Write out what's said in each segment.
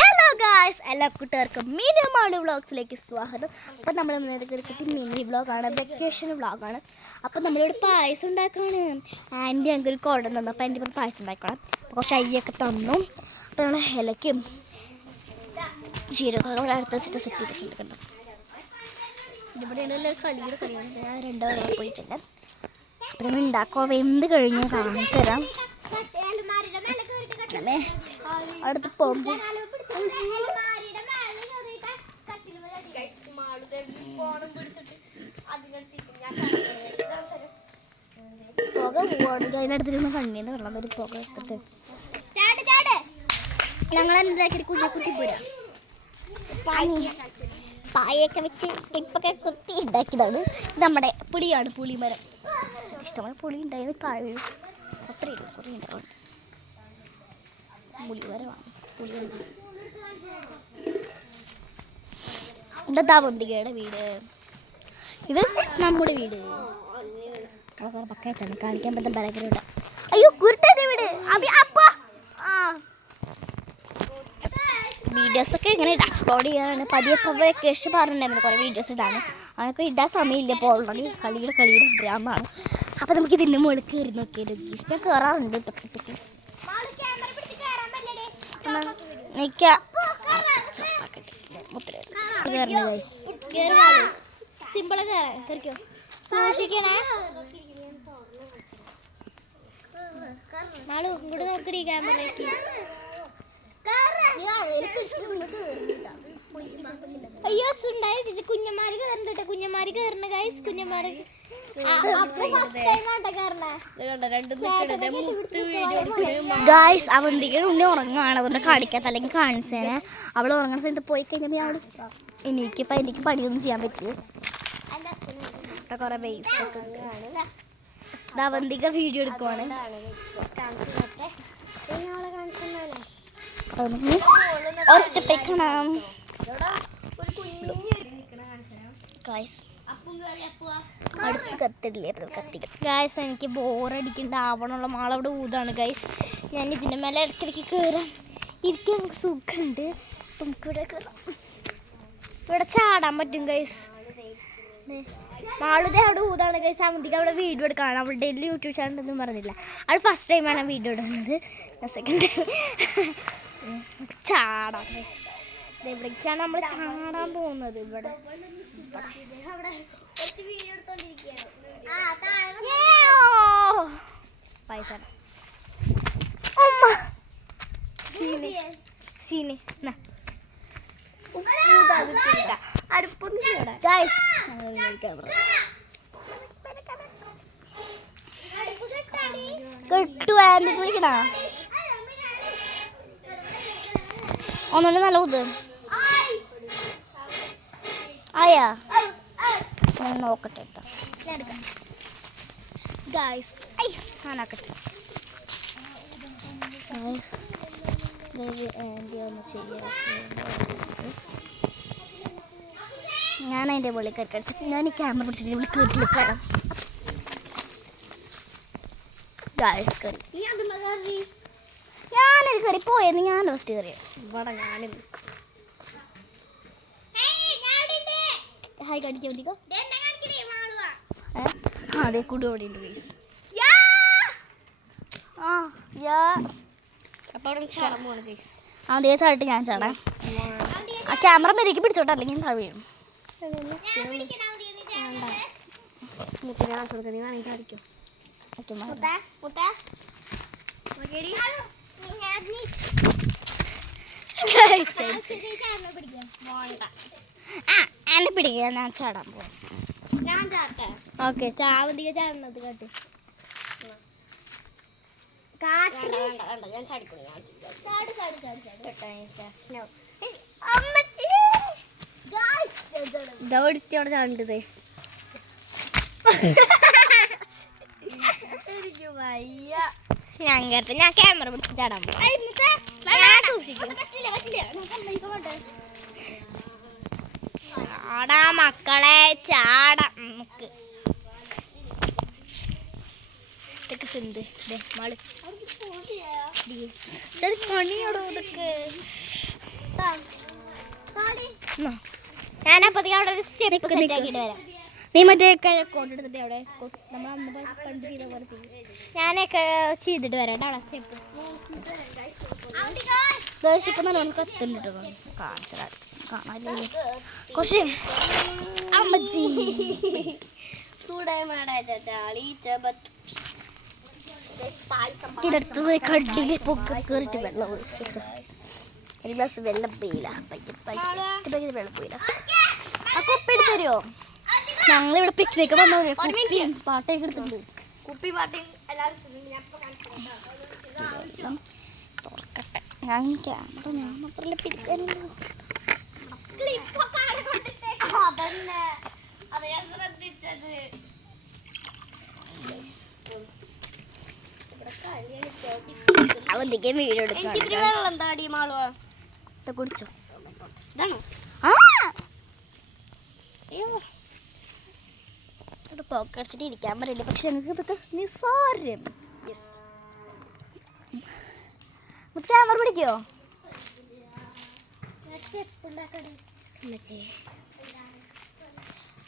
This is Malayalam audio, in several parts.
ഹലോ ഗായ്സ്, എല്ലാ കൂട്ടുകാർക്കും മിനി മാളു വ്ളോഗ്സിലേക്ക് സ്വാഗതം. അപ്പം നമ്മൾ ഇന്നത്തെ മിനി വ്ളോഗാണ്, വെക്കേഷൻ വ്ളോഗാണ്. അപ്പം നമ്മളിവിടെ പായസം ഉണ്ടാക്കുകയാണ്. ആൻറ്റി ഞങ്ങൾക്ക് ഒരു കുടം തന്നു. അപ്പോൾ ആൻറ്റി പറഞ്ഞ് പായസം ഉണ്ടാക്കണം. അപ്പോൾ കുറച്ച് അരിയൊക്കെ തന്നു. അപ്പോൾ നമ്മൾ ഇലയ്ക്കും ജീരകമൊക്കെ ഇവിടെ അടുത്ത് വെച്ചിട്ട് സെറ്റ് ചെയ്തിട്ടുണ്ട്. കണ്ടോ, ഇവിടെ കളിയുണ്ട്. ഞാൻ രണ്ടുപേരും പോയിട്ടുണ്ട്. അപ്പം നമ്മൾ ഉണ്ടാക്കുക വെന്ത് കഴിഞ്ഞ് കാണിച്ചു തരാം. അടുത്ത് പോകുമ്പോൾ പുക പോവാണ്. അതിനടുത്തിരുന്ന് കണ്ണീന്ന് വെള്ളം വരും. പുക എടുത്തിട്ട് ഞങ്ങൾ എന്താക്കി കുട്ടി പോരാ പായൊക്കെ വെച്ച് ടിപ്പൊക്കെ കുത്തി ഉണ്ടാക്കിയതാണ്. നമ്മുടെ പുളിയാണ്, പുളിമരം. ഇഷ്ടമാണ് പുളി ഉണ്ടായത്. കഴിയും അത്രയും കുറേ ഉണ്ടാവും. പുളിമരമാണ്, പുളിമരം. ഇതാ വന്തികയുടെ വീട്. ഇത് നമ്മുടെ വീട്. പക്കത്താണ് കാണിക്കാൻ പറ്റുന്ന ബാക്ക്ഗ്രൗണ്ട്. അയ്യോ കുരുട്ടന്റെ വീട്. വീഡിയോസൊക്കെ ഇങ്ങനെ അപ്ലോഡ് ചെയ്യാനാണ് പതിയെ വെക്കേഷൻ പറഞ്ഞിട്ടുണ്ടായിരുന്നു. കുറേ വീഡിയോസ് ഇടാണ്. അതൊക്കെ ഇടാൻ സമയമില്ല. ഇപ്പോൾ ഓൾറെഡി കളിയുടെ ഡ്രാമാണ്. അപ്പോൾ നമുക്ക് ഇതിൻ്റെ മുകളിൽ കയറി നോക്കിയാലോ. ഞാൻ കയറാറുണ്ട് തൊട്ടിട്ട്. സിമ്പിള് കയറാൻ കയറിക്കോ. സൂക്ഷിക്കണേ മാളു. ഇങ്ങോട്ട് നോക്കടി ക്യാമറയ്ക്ക്. അയ്യോ ഇത് കുഞ്ഞന്മാര് കയറണ്ട. കുഞ്ഞന്മാര് കയറണ ഗൈസ്. കുഞ്ഞന്മാര് ഗായ്സ് അവന്തിക്ക് ഉണ്ണി ഉറങ്ങാണ്. അതുകൊണ്ട് കാണിക്കാത്ത, അല്ലെങ്കിൽ കാണിച്ചേനെ. അവൾ ഉറങ്ങുന്ന സമയത്ത് പോയി കഴിഞ്ഞാൽ അവള് എനിക്കിപ്പോൾ എനിക്ക് പണിയൊന്നും ചെയ്യാൻ പറ്റും. കുറെ വേസ്റ്റ് ഒക്കെ അവന്തിക വീഡിയോ എടുക്കുവാണ്. ഒരു സ്റ്റെപ്പ് കാണാം ഗായ്സ്. അടുപ്പ് കത്തിടില്ലായിരുന്നു, കത്തിക്കണം ഗായ്സ്. എനിക്ക് ബോറടിക്കേണ്ട ആവണമുള്ള മാളവിടെ ഊതാണ് ഗായ്സ്. ഞാൻ ഇതിൻ്റെ മേലെ ഇടയ്ക്കിടയ്ക്ക് കയറാം. ഇരിക്കാൻ നമുക്ക് സുഖമുണ്ട്. അപ്പം നമുക്കിവിടെ കയറാം. ഇവിടെ ചാടാൻ പറ്റും ഗൈസ്. മാളുടെ അവിടെ ഊതാണ് ഗൈസ്. അവന്തിക്ക് അവിടെ വീഡിയോ എടുക്കാണ്. അവൾ ഡെയിലി യൂട്യൂബ് ചാനൽ ഒന്നും പറഞ്ഞില്ല. അവൾ ഫസ്റ്റ് ടൈമാണ് വീഡിയോ ഇടുന്നത്. Second ചാടാം guys. ഇവിടേക്കാണ് നമ്മൾ ചാടാൻ പോകുന്നത്. ഇവിടെ പൈസ സീനി അടുപ്പൊന്നും കെട്ടു വിളിക്കണ ഒന്നുമില്ല. നല്ല ഊത് ആയാ നോക്കട്ടെ കേട്ടോ ഗായ്സ്. ഞാനാക്കട്ടെ ഗായ്സ്. ഞാൻ അതിൻ്റെ പൊളി കെട്ടടിച്ചിട്ട് ഞാൻ ഈ ക്യാമറ പിടിച്ചിട്ട് ഇവിടെ കയറ്റിൽ കയറാം ഗായ്സ്. കയറി ഞാനത് കയറി പോയെന്ന്. ഞാൻ ഫസ്റ്റ് കയറിയ ഇവിടെ ഞാൻ ഹായ് കാണിക്കാൻ വേണ്ടിക്കോ. അതെ കൂടെ ഓടി ഉണ്ട് ഗൈസ്. അതേ ചാടിട്ട് ഞാൻ ചാടാം. ആ ക്യാമറ മെതിക്ക് പിടിച്ചോട്ടെ, അല്ലെങ്കിൽ താഴെ വീഴും. എന്നെ പിടിക്കുക, ഞാൻ ചാടാൻ പോവാം. ഓക്കെ ചാവന്തിക ചാടുന്നത് കാട്ടി. ഇതോടെ ചാണ്ടത് എനിക്ക് വയ്യ. ഞാൻ കേട്ടോ, ഞാൻ ക്യാമറ പിടിച്ച് ചാടാൻ പോകും. ചാടാ മക്കളെ, ചാടാം നമുക്ക്. പണിയാടോ ഇതൊക്കെ. ഞാനപ്പത്തേക്ക് അവിടെ ഒരു സ്റ്റെപ്പ് സെറ്റ് ആക്കിയിട്ട് വരാം. നീ മറ്റേ കൊണ്ടെടുത്തിട്ട് അവിടെ നമ്മൾ അന്ന് പണ്ട് ചെയ്ത പോലെ ചെയ്യും. ഞാനൊക്കെ ചെയ്തിട്ട് വരാം അവിടെ സ്റ്റെപ്പ്. ഇപ്പം നല്ലോണം കത്തുണ്ട് കാണിച്ചാൽ കാണാല്ലേ കുറച്ച് അമ്മച്ചി ഇതിനടുത്ത് പോയി കട്ടില് പൊക്കെ കയറിയിട്ട് വെള്ളം ഒഴിക്കും. ഒരു ഗ്ലാസ് വെള്ളം പോയില്ല വെള്ളം പോയില്ല. ആ കുപ്പി എടുത്ത് തരുമോ? ഞങ്ങളിവിടെ പിക്നിക്ക് വന്നവരെ കുപ്പിയും പാട്ടയൊക്കെ എടുത്തിട്ടുണ്ട്. കുപ്പി പാട്ടി തുറക്കട്ടെ. ഞാൻ ക്യാമറ ഞാൻ മാത്രമല്ല പിടിക്കാനുള്ളൂ. അവന്തിക്ക് വീഡിയോ എടുക്കാം. കുടിച്ചോ പോക്കടിച്ചിട്ട് ഇരിക്കാൻ പറയില്ല. പക്ഷെ ഞങ്ങൾക്ക് ഇതൊക്കെ നിസ്സാരം. ക്യാമറ പിടിക്കോ?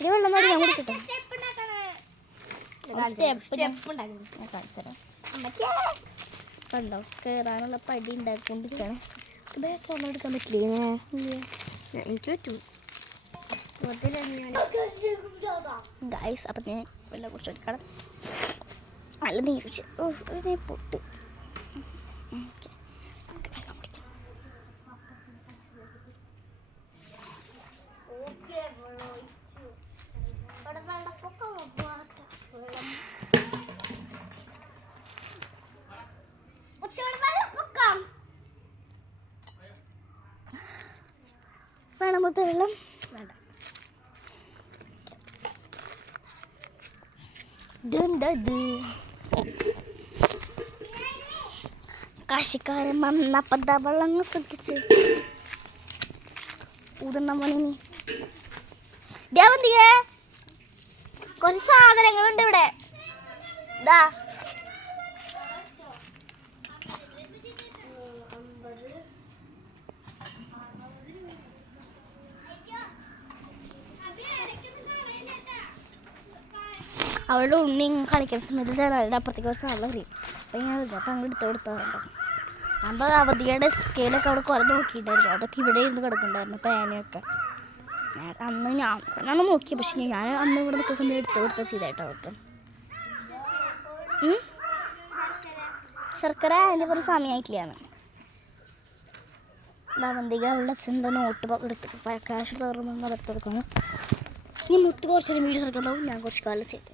ഇത് വെള്ളം ഞാൻ കുടിക്കട്ടെ. കണ്ടോ കയറാനുള്ള പടി ഉണ്ടാക്കിക്കൊണ്ടിരിക്കുകയാണ്. ഇത് ക്യാമറ എടുക്കാൻ പറ്റില്ലേ? എനിക്ക് പറ്റൂ ഗൈസ്. അപ്പം ഞാൻ വെള്ളം കുറിച്ച് എടുക്കണം. നല്ല നീര് പൊട്ട് വെള്ളം കുടിക്കാം. വേണം മൊത്തം വെള്ളം വേണ്ട. കാശിക്കാരൻ വന്നപ്പത്ത വെള്ളം സുഖിച്ച് ഊതുന്ന മോനെ നീ ദേവന്തിയെ കുറച്ച് സാധനങ്ങളുണ്ട് ഇവിടെ. ദാ അവളുടെ ഉണ്ണി കളിക്കുന്ന സമയത്ത് ജനാലിൻ്റെ അപ്പുറത്തേക്ക് കുറച്ച് സാധനം അറിയും. അപ്പം ഞാൻ അപ്പം അങ്ങ് എടുത്ത് കൊടുത്തതുണ്ടോ. അപ്പോൾ അവധിയുടെ സ്കെയിലൊക്കെ അവിടെ കുറേ നോക്കിയിട്ടുണ്ടായിരുന്നു. അതൊക്കെ ഇവിടെ ഇരുന്ന് കിടക്കുന്നുണ്ടായിരുന്നു പേനയൊക്കെ. അന്ന് ഞാൻ നോക്കി. പക്ഷേ ഞാൻ അന്ന് ഇവിടെ നിൽക്കുന്ന സമയം എടുത്ത് കൊടുത്ത ചെയ്തായിട്ട് അവൾക്ക് ശർക്കര അതിൻ്റെ കുറേ സമയമായിട്ടില്ലാണ്. അവന്തിക അവളുടെ അച്ഛൻ്റെ നോട്ട് എടുത്ത് ക്യാഷ് തുറന്ന് എടുത്ത് കൊടുക്കുന്നു. ഇനി മുത്ത് കുറച്ചൊരു വീഡിയോ എടുക്കുന്നുണ്ടാവും. ഞാൻ കുറച്ച് കാലം ചെയ്തു.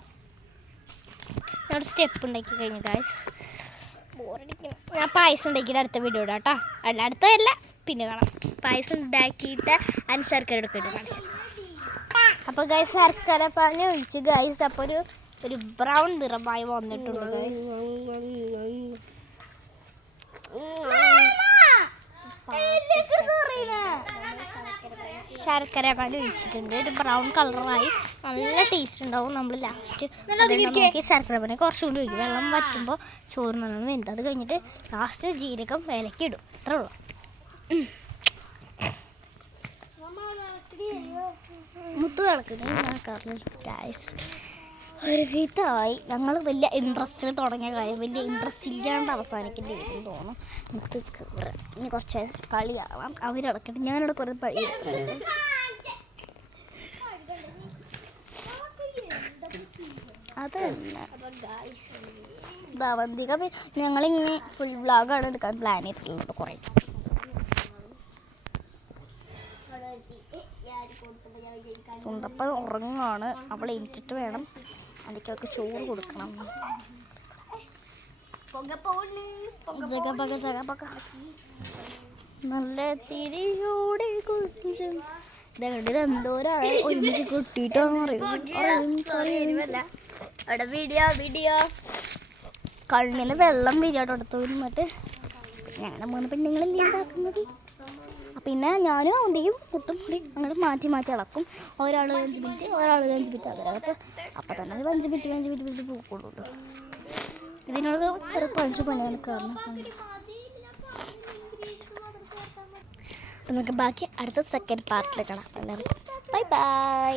ഞാൻ സ്റ്റെപ്പ് ഉണ്ടാക്കി കഴിഞ്ഞു ഗൈസ്. ബോറടിക്കണം. ഞാൻ പായസം ഉണ്ടാക്കിയിട്ട് അടുത്ത വീഡിയോ ഇടാം കേട്ടോ. അല്ല അടുത്തതല്ല പിന്നെ കാണാം. പായസം ഉണ്ടാക്കിയിട്ട് അതിന് ശർക്കര എടുക്കിട്ട് കാണിച്ചു. അപ്പോൾ ഗൈസ് ശർക്കര പാനി ഒഴിച്ച് ഗൈസ്. അപ്പോൾ ഒരു ബ്രൗൺ നിറമായി വന്നിട്ടുണ്ട് ഗൈസ്. ശർക്കര പാനി ഒഴിച്ചിട്ടുണ്ട്. ഒരു ബ്രൗൺ കളറായി നല്ല ടേസ്റ്റ് ഉണ്ടാവും. നമ്മൾ ലാസ്റ്റ് നോക്കി ശർക്കര പാനി കുറച്ചുകൂടി ഒഴിക്കും. വെള്ളം വറ്റുമ്പോൾ ചോറ് നല്ലോണം വെന്ത് അത് കഴിഞ്ഞിട്ട് ലാസ്റ്റ് ജീരകം വിലക്കി ഇടും. അത്രേ ഉള്ളൂ. മുത്ത് കിടക്കുന്നത് ഗൈസ്. ഒരു വിധമായി ഞങ്ങൾ വലിയ ഇൻട്രസ്റ്റിൽ തുടങ്ങിയ കാര്യം വലിയ ഇൻട്രസ്റ്റ് ഇല്ലാണ്ട് അവസാനിക്കേണ്ടി വരും തോന്നും. നമുക്ക് ഇനി കുറച്ച് കളിയാവാം. അവരിടക്കിട്ട് ഞാനിവിടെ കുറേ പഴി അതന്നെ ധാവന്തിക. ഞങ്ങളിങ്ങനെ ഫുൾ വ്ളോഗാണ് എടുക്കാൻ പ്ലാൻ ചെയ്തിട്ടുള്ളത്. കുറേ സുണ്ടപ്പഴം ഉറങ്ങുകയാണ്. അവൾ എണീറ്റിട്ട് വേണം അതിലേക്ക് ചോറ് കൊടുക്കണം. നല്ല ചിരിയോടെ കുറിച്ചും ഇതെന്തോ ഒരാളെ ഒരുമിച്ച് കിട്ടിയിട്ടാന്ന് അവിടെ വീഡിയോ കണ്ണിന്ന് വെള്ളം വീഴാട്ടോ എടുത്തു. മറ്റേ ഞങ്ങളുടെ 3 പെണ്ണുങ്ങളല്ലേ ഉണ്ടാക്കുന്നത്. പിന്നെ ഞാനും അവന്റെയും കുത്തും കൂടി അങ്ങോട്ട് മാറ്റി ഇളക്കും. ഒരാൾ 5 മിനിറ്റ് ഒരാൾ 5 മിനിറ്റ് അതൊക്കെ അപ്പം തന്നെ 5 മിനിറ്റ് പോക്കുള്ളൂ. ഇതിനോട് ഒരു 5 പണിയാണ് കാരണം. അപ്പം നമുക്ക് ബാക്കി അടുത്ത സെക്കൻഡ് പാർട്ടിൽ കാണാം എല്ലാവർക്കും ബൈ ബൈ